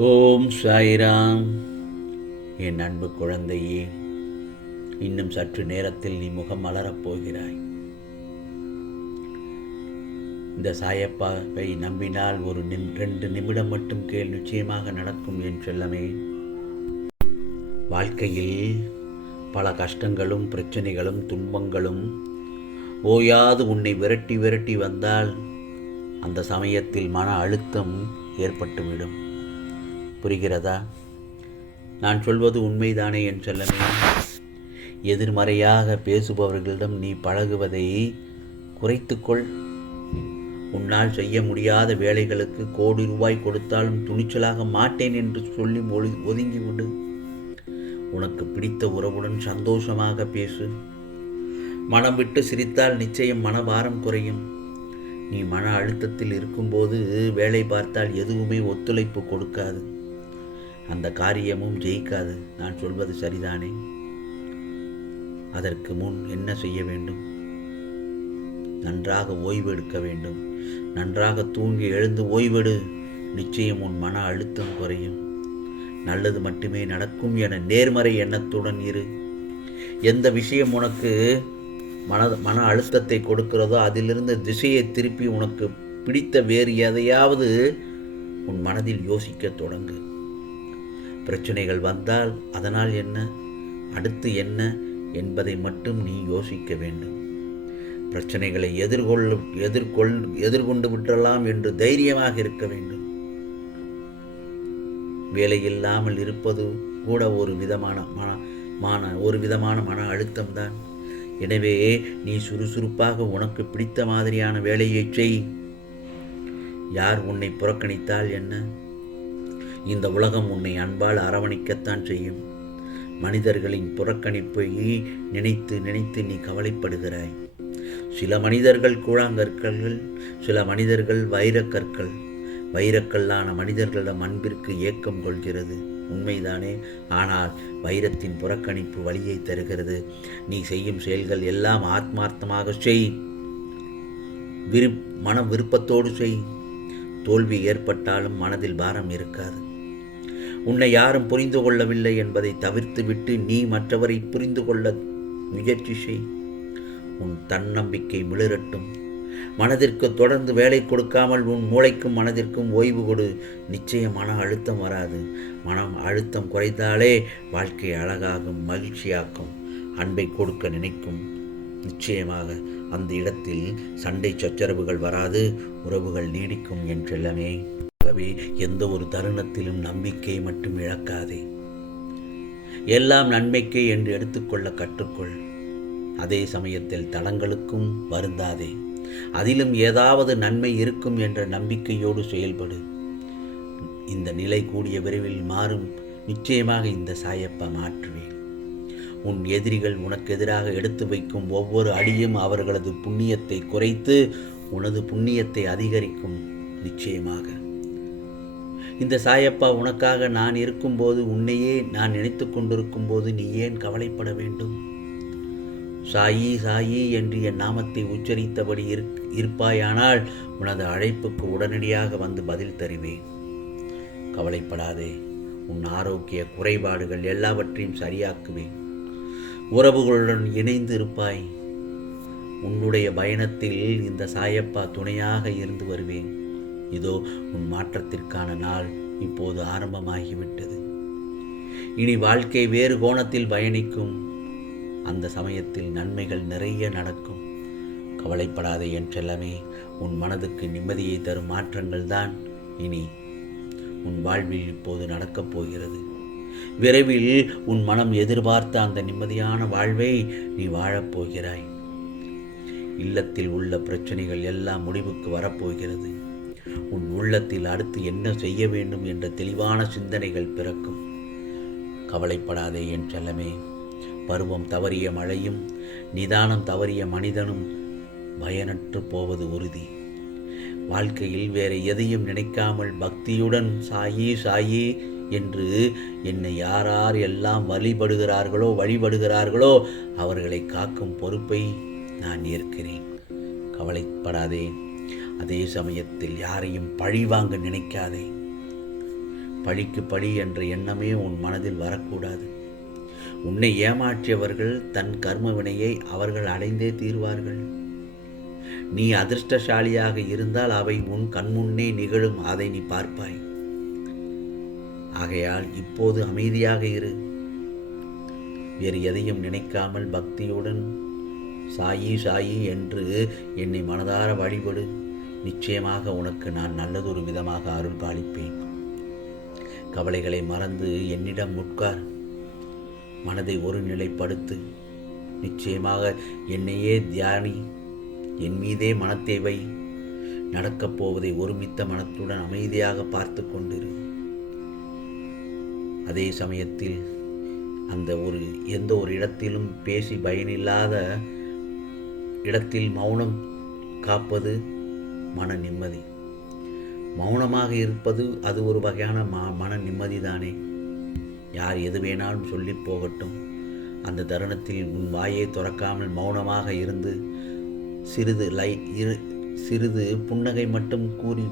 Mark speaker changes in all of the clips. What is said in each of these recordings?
Speaker 1: ஓம் சாய்ராம். என் அன்பு குழந்தையே இன்னும் சற்று நேரத்தில் நீ முகம் மலரப் போகிறாய். இந்த சாயப்பாவை நம்பினால் ஒரு நிம் ரெண்டு நிமிடம் மட்டும் கேள் நிச்சயமாக நடக்கும் என் செல்லமே. வாழ்க்கையில் பல கஷ்டங்களும் பிரச்சனைகளும் துன்பங்களும் ஓயாது உன்னை விரட்டி விரட்டி வந்தால் அந்த சமயத்தில் மன அழுத்தம் ஏற்பட்டுவிடும். புரிகிறதா? நான் சொல்வது உண்மைதானே என் செல்லமே எதிர்மறையாக பேசுபவர்களிடம் நீ பழகுவதை குறைத்துக்கொள். உன்னால் செய்ய முடியாத வேலைகளுக்கு கோடி ரூபாய் கொடுத்தாலும் துணிச்சலாக மாட்டேன் என்று சொல்லி ஒளி ஒதுங்கிவிடு. உனக்கு பிடித்த உறவுடன் சந்தோஷமாக பேசு. மனம் விட்டு சிரித்தால் நிச்சயம் மனபாரம் குறையும். நீ மன அழுத்தத்தில் இருக்கும்போது வேலை பார்த்தால் எதுவுமே ஒத்துழைப்பு கொடுக்காது. அந்த காரியமும் ஜெயிக்காது. நான் சொல்வது சரிதானே? அதற்கு முன் என்ன செய்ய வேண்டும்? நன்றாக ஓய்வு எடுக்க வேண்டும். நன்றாக தூங்கி எழுந்து ஓய்வெடு. நிச்சயம் உன் மன அழுத்தம் குறையும். நல்லது மட்டுமே நடக்கும் என நேர்மறை எண்ணத்துடன் இரு. எந்த விஷயம் உனக்கு மன மன அழுத்தத்தை கொடுக்கிறதோ அதிலிருந்து திசையை திருப்பி உனக்கு பிடித்த வேறு எதையாவது உன் மனதில் யோசிக்க தொடங்கு. பிரச்சனைகள் வந்தால் அதனால் என்ன? அடுத்து என்ன என்பதை மட்டும் நீ யோசிக்க வேண்டும். பிரச்சனைகளை எதிர்கொள்ள எதிர்கொள் எதிர்கொண்டு விட்டலாம் என்று தைரியமாக இருக்க வேண்டும். வேலை இல்லாமல் இருப்பது கூட ஒரு விதமான மன மான ஒரு விதமான மன அழுத்தம்தான் எனவே நீ சுறுசுறுப்பாக உனக்கு பிடித்த மாதிரியான வேலையை செய். யார் உன்னை புறக்கணித்தால் என்ன? இந்த உலகம் உன்னை அன்பால் அரவணைக்கத்தான் செய்யும். மனிதர்களின் புறக்கணிப்பை நினைத்து நினைத்து நீ கவலைப்படுகிறாய். சில மனிதர்கள் கூழாங்கற்கள் சில மனிதர்கள் வைரக்கற்கள். வைரக்கல்லான மனிதர்களிடம் அன்பிற்கு ஏக்கம் கொள்கிறது. உண்மைதானே? ஆனால் வைரத்தின் புறக்கணிப்பு வழியை தருகிறது. நீ செய்யும் செயல்கள் எல்லாம் ஆத்மார்த்தமாக செய். விரு மன விருப்பத்தோடு செய். தோல்வி ஏற்பட்டாலும் மனதில் பாரம் இருக்காது. உன்னை யாரும் புரிந்து கொள்ளவில்லை என்பதை தவிர்த்துவிட்டு நீ மற்றவரை புரிந்து கொள்ள முயற்சி செய். உன் தன்னம்பிக்கை மிளிரட்டும். மனதிற்கு தொடர்ந்து வேலை கொடுக்காமல் உன் மூளைக்கும் மனதிற்கும் ஓய்வு கொடு. நிச்சயம் மன அழுத்தம் வராது. மனம் அழுத்தம் குறைந்தாலே வாழ்க்கை அழகாகும் மகிழ்ச்சியாக்கும். அன்பை கொடுக்க நினைக்கும். நிச்சயமாக அந்த இடத்தில் சண்டை சச்சரவுகள் வராது. உறவுகள் நீடிக்கும் என்றெல்லாமே. ஆகவே எந்த ஒரு தருணத்திலும் நம்பிக்கை மட்டும் இழக்காதே. எல்லாம் நன்மைக்கே என்று எடுத்துக்கொள்ள கற்றுக்கொள். அதே சமயத்தில் தளங்களுக்கும் வருந்தாதே. அதிலும் ஏதாவது நன்மை இருக்கும் என்ற நம்பிக்கையோடு செயல்படு. இந்த நிலை கூடிய விரைவில் மாறும். நிச்சயமாக இந்த சாயப்பா மாற்றுவேன். உன் எதிரிகள் உனக்கு எதிராக எடுத்து வைக்கும் ஒவ்வொரு அடியும் அவர்களது புண்ணியத்தை குறைத்து உனது புண்ணியத்தை அதிகரிக்கும். நிச்சயமாக. இந்த சாயப்பா உனக்காக நான் இருக்கும்போது உன்னையே நான் நினைத்து கொண்டிருக்கும் போது நீ ஏன் கவலைப்பட வேண்டும்? சாயி சாயி என்று என் நாமத்தை உச்சரித்தபடி இருப்பாயானால் உனது அழைப்புக்கு உடனடியாக வந்து பதில் தருவேன். கவலைப்படாதே உன் ஆரோக்கிய குறைபாடுகள் எல்லாவற்றையும் சரியாக்குவேன். உறவுகளுடன் இணைந்து இருப்பாய். உன்னுடைய பயணத்தில் இந்த சாயப்பா துணையாக இருந்து வருவேன். இதோ உன் மாற்றத்திற்கான நாள் இப்போது ஆரம்பமாகிவிட்டது. இனி வாழ்க்கை வேறு கோணத்தில் பயணிக்கும். அந்த சமயத்தில் நன்மைகள் நிறைய நடக்கும். கவலைப்படாதே என் செல்லமே உன் மனதுக்கு நிம்மதியை தரும் மாற்றங்கள் தான் இனி உன் வாழ்வில் இப்போது நடக்கப் போகிறது. விரைவில் உன் மனம் எதிர்பார்த்த அந்த நிம்மதியான வாழ்வை நீ வாழப்போகிறாய் இல்லத்தில் உள்ள பிரச்சனைகள் எல்லாம் முடிவுக்கு வரப்போகிறது உன் உள்ளத்தில் அடுத்து என்ன செய்ய வேண்டும் என்ற தெளிவான சிந்தனைகள் பிறக்கும். கவலைப்படாதே என் செல்லமே. பருவம் தவறிய மழையும் நிதானம் தவறிய மனிதனும் பயனற்று போவது உறுதி. வாழ்க்கையில் வேற எதையும் நினைக்காமல் பக்தியுடன் சாயி சாயி என்று என்னை யாரார் எல்லாம் வழிபடுகிறார்களோ வழிபடுகிறார்களோ அவர்களை காக்கும் பொறுப்பை நான் ஏற்கிறேன். கவலைப்படாதே. அதே சமயத்தில் யாரையும் பழிவாங்க நினைக்காதே. பழிக்கு பழி என்ற எண்ணமே உன் மனதில் வரக்கூடாது. உன்னை ஏமாற்றியவர்கள் தன் கர்ம வினையை அவர்கள் அடைந்தே தீர்வார்கள். நீ அதிர்ஷ்டசாலியாக இருந்தால் அவை உன் கண்முன்னே நிகழும் அதை நீ பார்ப்பாய். ஆகையால் இப்போது அமைதியாக இரு. வேறு எதையும் நினைக்காமல் பக்தியுடன் சாயி சாயி என்று என்னை மனதார வழிபடு. நிச்சயமாக உனக்கு நான் நல்லதொரு விதமாக அருள் பாலிப்பேன். கவலைகளை மறந்து என்னிடம் உட்கார். மனதை ஒருநிலைப்படுத்து நிச்சயமாக என்னையே தியானி. என் மீதே மனத்தை வை. நடக்கப் போவதை ஒருமித்த மனத்துடன் அமைதியாக பார்த்து கொண்டிரு. அதே சமயத்தில் அந்த ஒரு எந்த ஒரு இடத்திலும் பேசி பயனில்லாத இடத்தில் மௌனம் காப்பது மன நிம்மதி. மௌனமாக இருப்பது அது ஒரு வகையான ம மன நிம்மதி தானே. யார் எது வேணாலும் சொல்லி போகட்டும். அந்த தருணத்தில் உன் வாயை துறக்காமல் மௌனமாக இருந்து சிறிது லை இரு சிறிது புன்னகை மட்டும் கூறி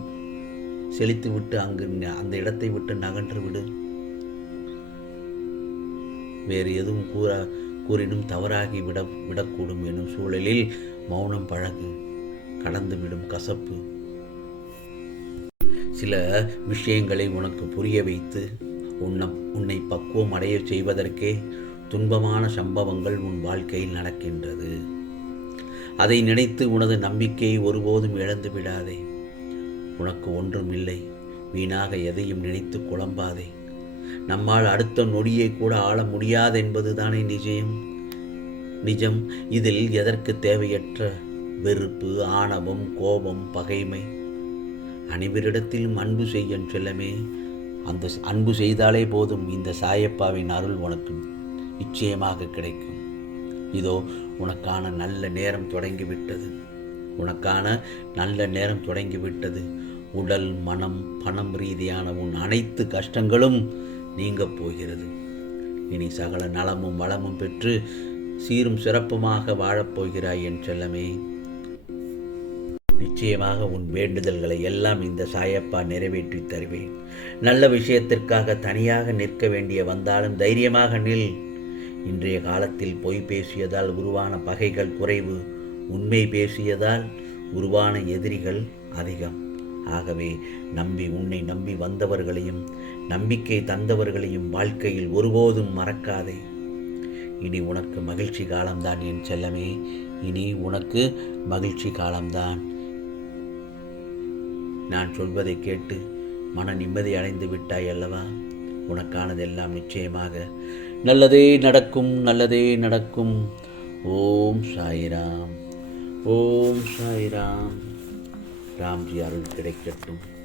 Speaker 1: செழித்து விட்டு அங்கு ந- அந்த இடத்தை விட்டு நகன்று விடு. வேறு எதுவும் கூற கூறினும் தவறாகி விட விடக்கூடும் எனும் சூழலில் மௌனம் பழகு. கடந்துவிடும் கசப்பு. சில விஷயங்களை உனக்கு புரிய வைத்து உன்னை உன்னை பக்குவம் அடையச் செய்வதற்கே துன்பமான சம்பவங்கள் உன் வாழ்க்கையில் நடக்கின்றது. அதை நினைத்து உனது நம்பிக்கையை ஒருபோதும் இழந்து விடாதே. உனக்கு ஒன்றும் இல்லை. வீணாக எதையும் நினைத்து குழம்பாதே. நம்மால் அடுத்த நொடியை கூட ஆள முடியாது என்பதுதானே நிஜம்? நிஜம். இதில் எதற்கு தேவையற்ற வெறுப்பு ஆணவம் கோபம் பகைமை. அனைவரிடத்திலும் அன்பு செய்யும் செல்லமே. அந்த அன்பு செய்தாலே போதும் இந்த சாயப்பாவின் அருள் உனக்கு நிச்சயமாக கிடைக்கும். இதோ உனக்கான நல்ல நேரம் தொடங்கிவிட்டது. உனக்கான நல்ல நேரம் தொடங்கிவிட்டது. உடல் மனம் பணம் ரீதியான உன் அனைத்து கஷ்டங்களும் நீங்கப் போகிறது. இனி சகல நலமும் வளமும் பெற்று சீரும் சிறப்புமாக வாழப்போகிறாய் என் செல்லமே. நிச்சயமாக உன் வேண்டுதல்களை எல்லாம் இந்த சாயப்பா நிறைவேற்றி தருவேன். நல்ல விஷயத்திற்காக தனியாக நிற்க வேண்டிய வந்தாலும் தைரியமாக நில். இன்றைய காலத்தில் பொய் பேசியதால் உருவான பகைகள் குறைவு உண்மை பேசியதால் உருவான எதிரிகள் அதிகம். ஆகவே நம்பி உன்னை நம்பி வந்தவர்களையும் நம்பிக்கை தந்தவர்களையும் வாழ்க்கையில் ஒருபோதும் மறக்காதே. இனி உனக்கு மகிழ்ச்சி காலம்தான் என் செல்லமே. இனி உனக்கு மகிழ்ச்சி காலம்தான். நான் சொல்வதை கேட்டு மன நிம்மதி அடைந்து விட்டாய் அல்லவா? உனக்கானதெல்லாம் நிச்சயமாக. நல்லதே நடக்கும் நல்லதே நடக்கும். ஓம் சாய்ராம். ஓம் சாய்ராம். ராம்ஜி அருள் கிடைக்கட்டும்.